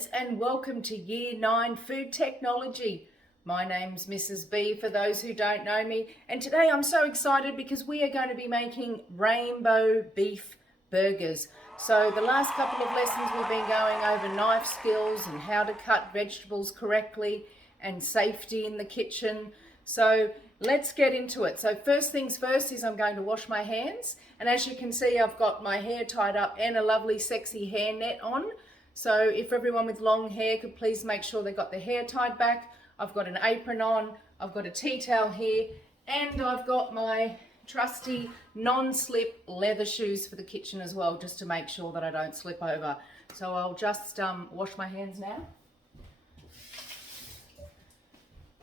students, and welcome to Year 9 Food Technology. My name's Mrs. B for those who don't know me, and today I'm so excited because we are going to be making rainbow beef burgers. So the last couple of lessons we've been going over knife skills and how to cut vegetables correctly and safety in the kitchen. So let's get into it. So first things first is I'm going to wash my hands, and as you can see I've got my hair tied up and a lovely sexy hairnet on. So if everyone with long hair could please make sure they got their hair tied back. I've got an apron on, I've got a tea towel here, and I've got my trusty non-slip leather shoes for the kitchen as well, just to make sure that I don't slip over. So I'll just wash my hands now.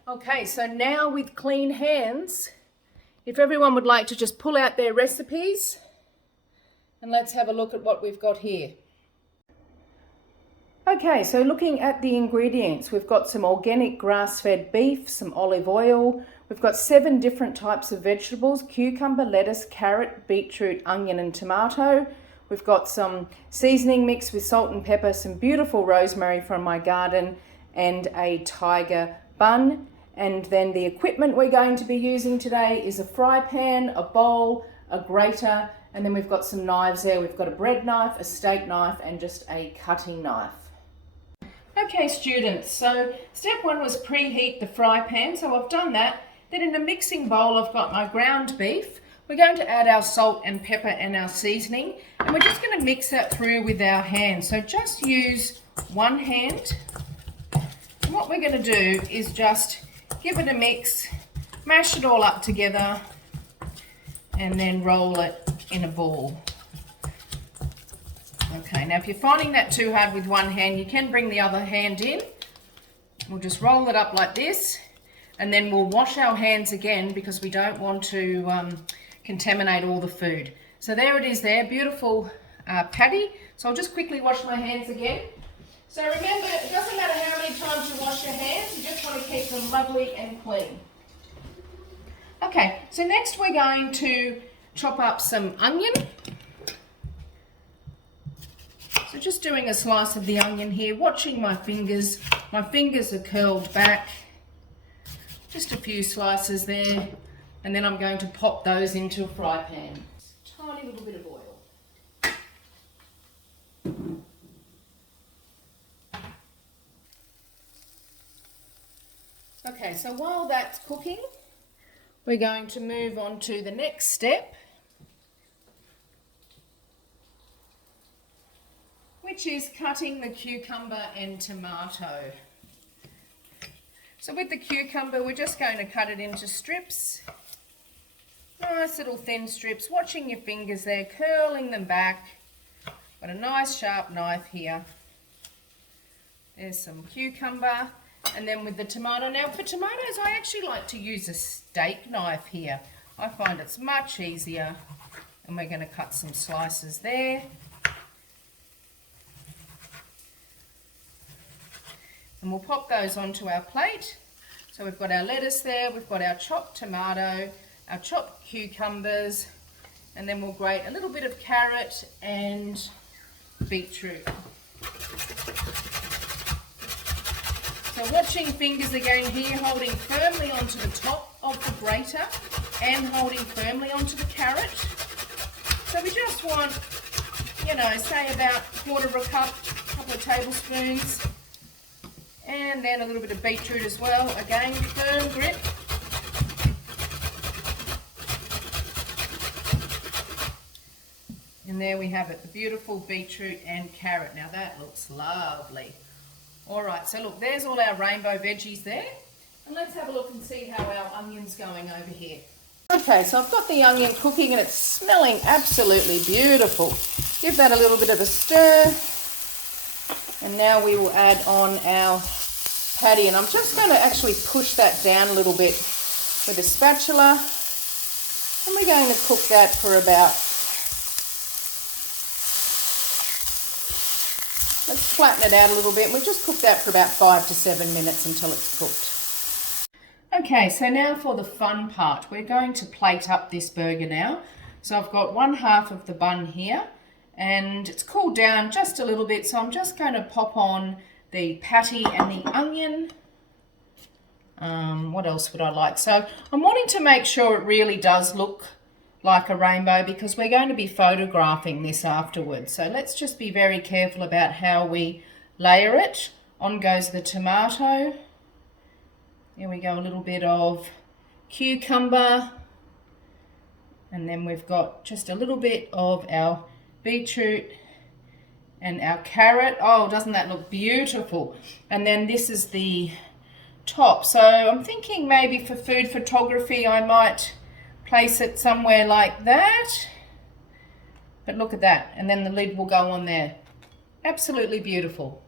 Okay, so now with clean hands, if everyone would like to just pull out their recipes, and let's have a look at what we've got here. Okay, so looking at the ingredients, we've got some organic grass-fed beef, some olive oil, we've got 7 different types of vegetables: cucumber, lettuce, carrot, beetroot, onion and tomato. We've got some seasoning mix with salt and pepper, some beautiful rosemary from my garden, and a tiger bun. And then the equipment we're going to be using today is a fry pan, a bowl, a grater, and then we've got some knives there. We've got a bread knife, a steak knife, and just a cutting knife. Okay students, so step 1 was preheat the fry pan, so I've done that. Then in a mixing bowl I've got my ground beef. We're going to add our salt and pepper and our seasoning, and we're just going to mix that through with our hands. So just use one hand. And what we're going to do is just give it a mix, mash it all up together, and then roll it in a ball. Okay, now if you're finding that too hard with one hand, you can bring the other hand in. We'll just roll it up like this, and then we'll wash our hands again because we don't want to contaminate all the food. So there it is there, beautiful patty. So I'll just quickly wash my hands again. So remember, it doesn't matter how many times you wash your hands, you just want to keep them lovely and clean. Okay, so next we're going to chop up some onion. So just doing a slice of the onion here, watching my fingers. My fingers are curled back. Just a few slices there, and then I'm going to pop those into a fry pan. Tiny little bit of oil. Okay, so while that's cooking, we're going to move on to the next step, which is cutting the cucumber and tomato. So with the cucumber, we're just going to cut it into strips, nice little thin strips, watching your fingers there, curling them back. Got a nice sharp knife here. There's some cucumber. And then with the tomato, now for tomatoes I actually like to use a steak knife here. I find it's much easier, and we're going to cut some slices there. And we'll pop those onto our plate. So we've got our lettuce there, we've got our chopped tomato, our chopped cucumbers, and then we'll grate a little bit of carrot and beetroot. So watching fingers again here, holding firmly onto the top of the grater and holding firmly onto the carrot. So we just want, you know, say about 1/4 cup, a couple of tablespoons. And then a little bit of beetroot as well. Again, firm grip. And there we have it, the beautiful beetroot and carrot. Now that looks lovely. All right, so look, there's all our rainbow veggies there. And let's have a look and see how our onion's going over here. Okay, so I've got the onion cooking and it's smelling absolutely beautiful. Give that a little bit of a stir. And now we will add on our patty, and I'm just going to actually push that down a little bit with a spatula, and we're going to cook that for about, let's flatten it out a little bit, and we'll just cook that for about 5 to 7 minutes until it's cooked. Okay, so now for the fun part. We're going to plate up this burger now. So I've got 1/2 of the bun here, and it's cooled down just a little bit, so I'm just going to pop on the patty and the onion. What else would I like? So I'm wanting to make sure it really does look like a rainbow because we're going to be photographing this afterwards. So let's just be very careful about how we layer it. On goes the tomato. Here we go, a little bit of cucumber. And then we've got just a little bit of our beetroot and our carrot. Oh, doesn't that look beautiful? And then this is the top. So I'm thinking maybe for food photography I might place it somewhere like that. But look at that. And then the lid will go on there. Absolutely beautiful.